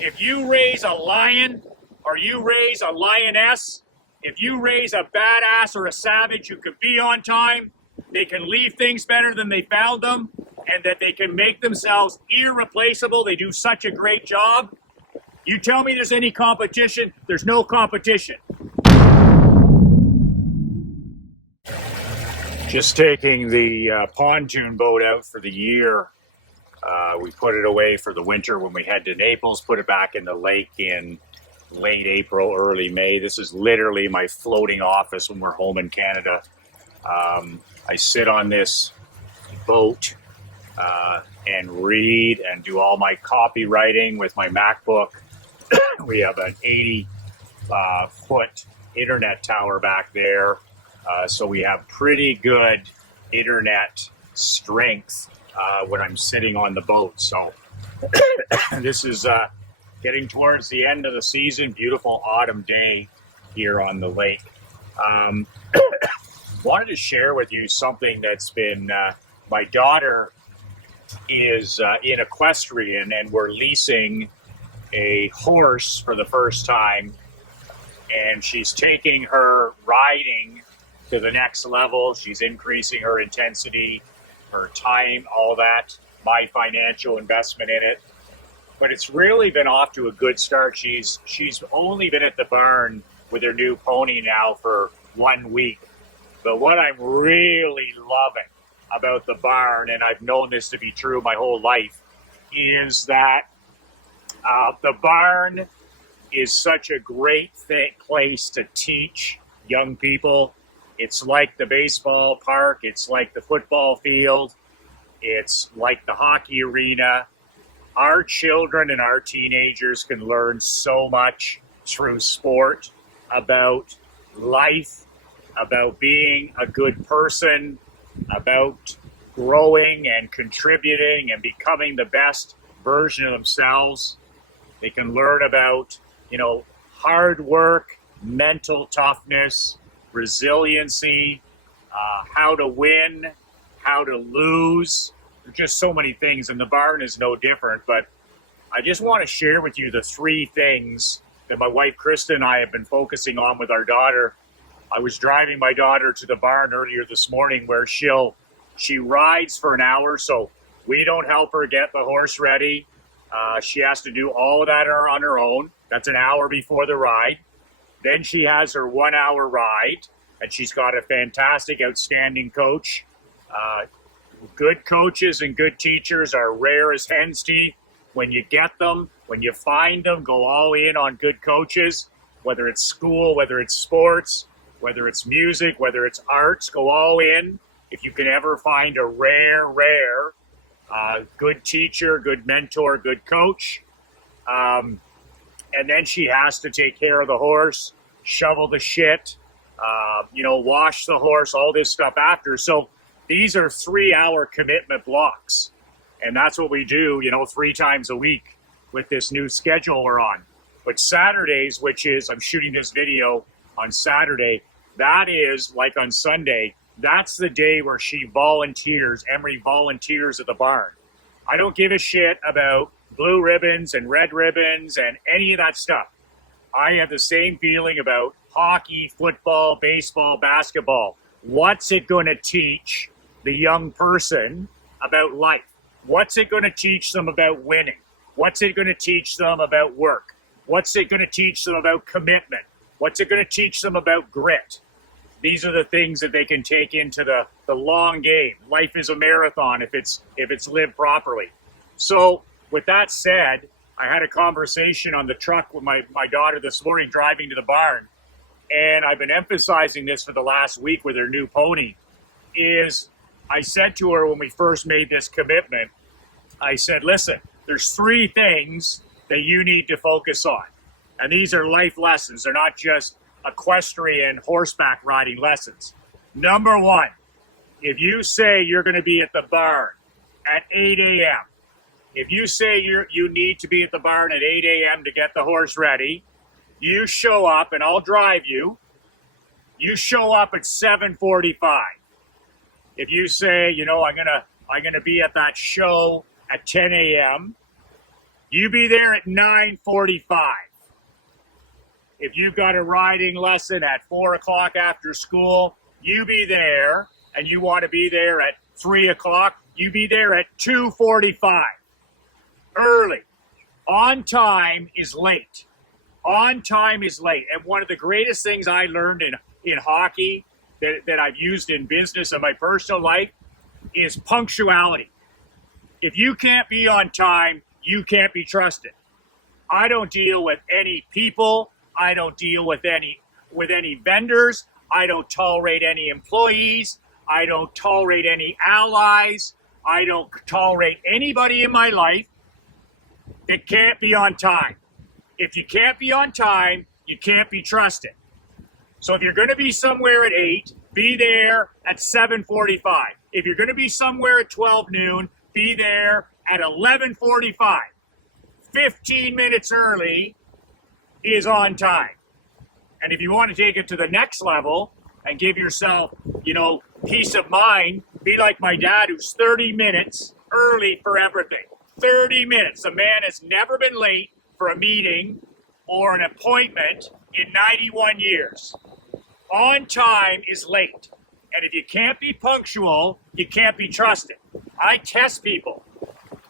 If you raise a lion or you raise a lioness, if you raise a badass or a savage who can be on time, they can leave things better than they found them, and that they can make themselves irreplaceable. They do such a great job. You tell me there's any competition, there's no competition. Just taking the pontoon boat out for the year. We put it away for the winter when we head to Naples, put it back in the lake in late April, early May. This is literally my floating office when we're home in Canada. I sit on this boat and read and do all my copywriting with my MacBook. We have an 80-foot internet tower back there, so we have pretty good internet strength when I'm sitting on the boat. So this is getting towards the end of the season. Beautiful autumn day here on the lake. Wanted to share with you something that's been, my daughter is in equestrian, and we're leasing a horse for the first time, and she's taking her riding to the next level. She's increasing her intensity, her time, all that, my financial investment in it. But it's really been off to a good start. She's only been at the barn with her new pony now for 1 week. But what I'm really loving about the barn, and I've known this to be true my whole life, is that the barn is such a great place to teach young people. It's like the baseball park. It's like the football field. It's like the hockey arena. Our children and our teenagers can learn so much through sport about life, about being a good person, about growing and contributing and becoming the best version of themselves. They can learn about, hard work, mental toughness, resiliency, how to win, how to lose. There's just so many things, and the barn is no different. But I just want to share with you the 3 things that my wife Krista and I have been focusing on with our daughter. I was driving my daughter to the barn earlier this morning, where she rides for an hour, so we don't help her get the horse ready. She has to do all of that on her own. That's an hour before the ride. Then she has her 1 hour ride, and she's got a fantastic, outstanding coach. Good coaches and good teachers are rare as hen's teeth. When you get them, when you find them, go all in on good coaches, whether it's school, whether it's sports, whether it's music, whether it's arts, go all in. If you can ever find a rare, good teacher, good mentor, good coach. And then she has to take care of the horse, shovel the shit, wash the horse, all this stuff after. So these are 3-hour commitment blocks. And that's what we do, 3 times a week with this new schedule we're on. But Saturdays, which is, I'm shooting this video on Saturday, that is like on Sunday, that's the day where she volunteers. Emery volunteers at the barn. I don't give a shit about blue ribbons and red ribbons and any of that stuff. I have the same feeling about hockey, football, baseball, basketball. What's it going to teach the young person about life? What's it going to teach them about winning? What's it going to teach them about work? What's it going to teach them about commitment? What's it going to teach them about grit? These are the things that they can take into the long game. Life is a marathon if it's lived properly. So with that said, I had a conversation on the truck with my daughter this morning driving to the barn. And I've been emphasizing this for the last week with her new pony. Is I said to her when we first made this commitment, I said, listen, there's 3 things that you need to focus on. And these are life lessons. They're not just equestrian horseback riding lessons. Number 1, if you say you're going to be at the barn at 8 a.m., if you say you need to be at the barn at 8 a.m. to get the horse ready, you show up, and I'll drive you. You show up at 7:45. If you say, I'm gonna be at that show at 10 a.m., You be there at 9:45. If you've got a riding lesson at 4 o'clock after school, you be there, and you want to be there at 3 o'clock, you be there at 2:45. Early. On time is late. On time is late. And one of the greatest things I learned in hockey that I've used in business and my personal life is punctuality. If you can't be on time, you can't be trusted. I don't deal with any people. I don't deal with any vendors. I don't tolerate any employees. I don't tolerate any allies. I don't tolerate anybody in my life that can't be on time. If you can't be on time, you can't be trusted. So if you're going to be somewhere at 8, be there at 7:45. If you're going to be somewhere at 12 noon, be there at 11:45. 15 minutes early is on time. And if you want to take it to the next level and give yourself, peace of mind, be like my dad, who's 30 minutes early for everything. 30 minutes. The man has never been late for a meeting or an appointment in 91 years. On time is late. And if you can't be punctual, you can't be trusted. I test people.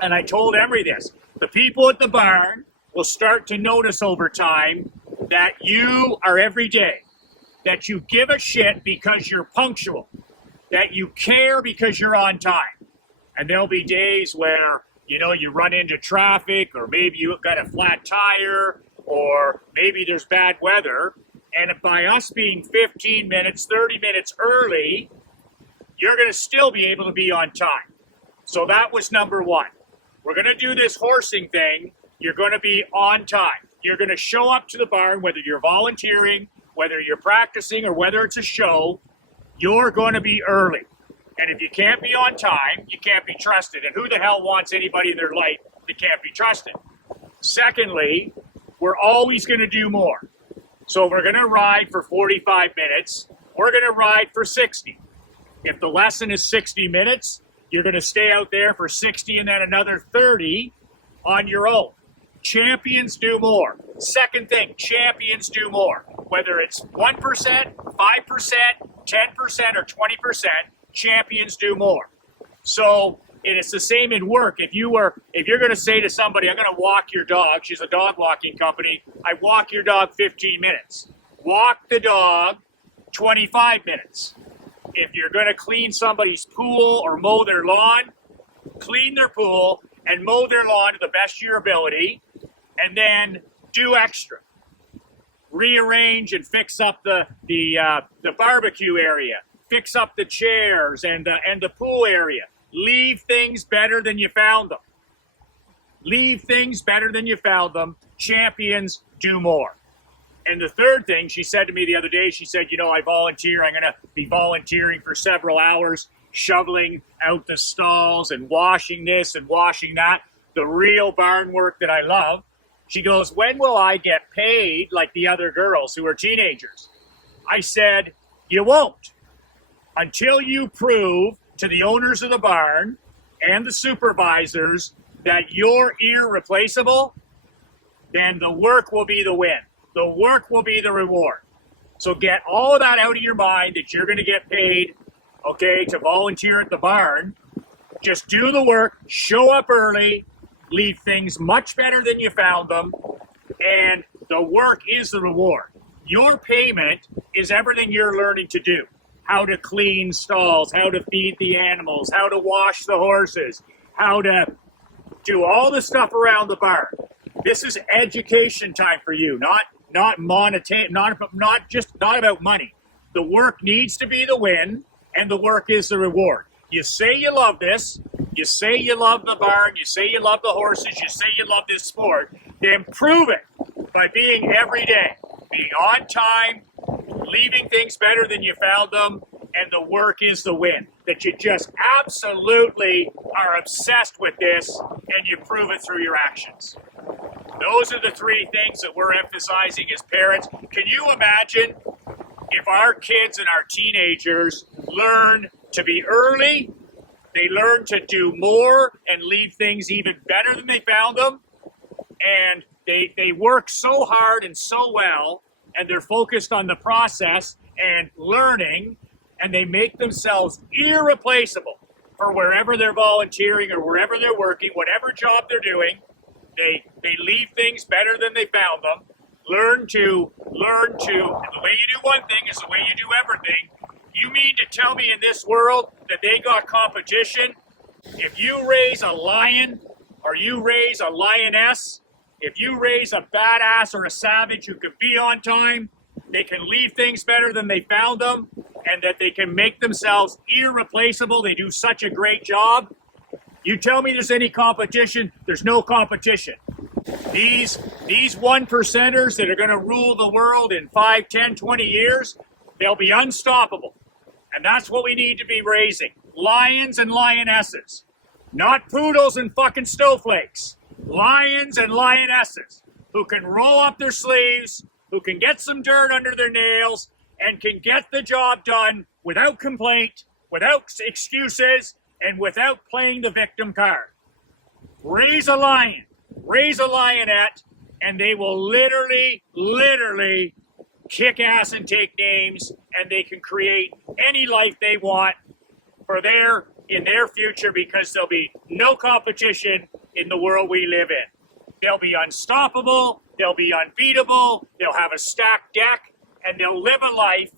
And I told Emery this. The people at the barn will start to notice over time that you are every day, that you give a shit because you're punctual, that you care because you're on time. And there'll be days where, you run into traffic, or maybe you got a flat tire, or maybe there's bad weather. And by us being 15 minutes, 30 minutes early, you're going to still be able to be on time. So that was number one. We're going to do this horsing thing. You're going to be on time. You're going to show up to the barn, whether you're volunteering, whether you're practicing, or whether it's a show, you're going to be early. And if you can't be on time, you can't be trusted. And who the hell wants anybody in their life that can't be trusted? Secondly, we're always going to do more. So if we're going to ride for 45 minutes, we're going to ride for 60. If the lesson is 60 minutes, you're going to stay out there for 60 and then another 30 on your own. Champions do more. Second thing, champions do more. Whether it's 1%, 5%, 10%, or 20%, champions do more. So, and it's the same in work. If you're going to say to somebody, I'm going to walk your dog, she's a dog walking company, I walk your dog 15 minutes. Walk the dog 25 minutes. If you're going to clean somebody's pool or mow their lawn, clean their pool and mow their lawn to the best of your ability, and then do extra. Rearrange and fix up the barbecue area. Fix up the chairs and the pool area. Leave things better than you found them. Leave things better than you found them. Champions do more. And the third thing, she said to me the other day, she said, I volunteer. I'm going to be volunteering for several hours, shoveling out the stalls and washing this and washing that, the real barn work that I love. She goes, when will I get paid like the other girls who are teenagers? I said, you won't. Until you prove to the owners of the barn and the supervisors that you're irreplaceable, then the work will be the win. The work will be the reward. So get all of that out of your mind that you're going to get paid, to volunteer at the barn. Just do the work, show up early, leave things much better than you found them, and the work is the reward. Your payment is everything you're learning to do. How to clean stalls, how to feed the animals, how to wash the horses, how to do all the stuff around the barn. This is education time for you, not monetary, not about money. The work needs to be the win, and the work is the reward. You say you love this, you say you love the barn, you say you love the horses, you say you love this sport, then prove it by being every day, being on time, leaving things better than you found them, and the work is the win. That you just absolutely are obsessed with this, and you prove it through your actions. Those are the three things that we're emphasizing as parents. Can you imagine if our kids and our teenagers learn to be early, they learn to do more and leave things even better than they found them? and they work so hard and so well, and they're focused on the process and learning, and they make themselves irreplaceable for wherever they're volunteering or wherever they're working, whatever job they're doing. They leave things better than they found them. Learn to, and the way you do one thing is the way you do everything. You mean to tell me in this world that they got competition? If you raise a lion or you raise a lioness, if you raise a badass or a savage who can be on time, they can leave things better than they found them, and that they can make themselves irreplaceable. They do such a great job. You tell me there's any competition, there's no competition. These 1%ers that are going to rule the world in 5, 10, 20 years, they'll be unstoppable. And that's what we need to be raising. Lions and lionesses. Not poodles and fucking snowflakes. Lions and lionesses who can roll up their sleeves, who can get some dirt under their nails, and can get the job done without complaint, without excuses, and without playing the victim card. Raise a lion, raise a lionette, and they will literally kick ass and take names, and they can create any life they want in their future, because there'll be no competition in the world we live in. They'll be unstoppable, they'll be unbeatable, they'll have a stacked deck, and they'll live a life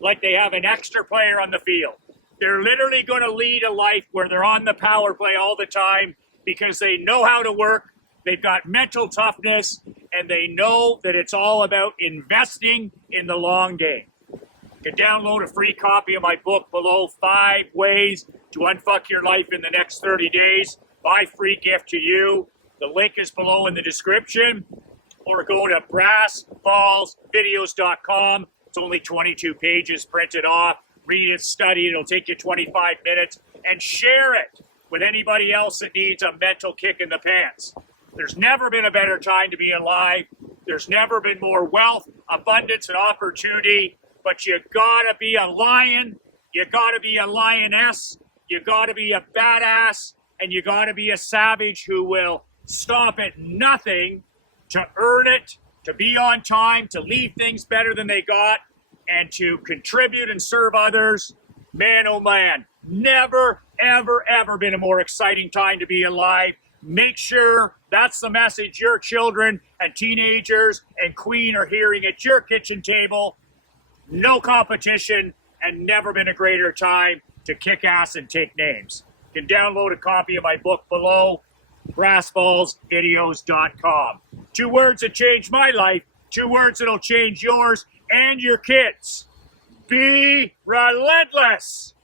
like they have an extra player on the field. They're literally going to lead a life where they're on the power play all the time because they know how to work, they've got mental toughness, and they know that it's all about investing in the long game. You can download a free copy of my book below, 5 Ways to Unfuck Your Life in the Next 30 Days. My free gift to you. The link is below in the description. Or go to brassballsvideos.com. It's only 22 pages printed off. Read it, study it. It'll take you 25 minutes. And share it with anybody else that needs a mental kick in the pants. There's never been a better time to be alive. There's never been more wealth, abundance, and opportunity. But you gotta be a lion, you gotta be a lioness, you gotta be a badass, and you gotta be a savage who will stop at nothing to earn it, to be on time, to leave things better than they got, and to contribute and serve others. Man, oh man, never, ever been a more exciting time to be alive. Make sure that's the message your children and teenagers and Queen are hearing at your kitchen table. No competition, and never been a greater time to kick ass and take names. You can download a copy of my book below, brassballsvideos.com. 2 words that changed my life, 2 words that'll change yours and your kids. Be relentless.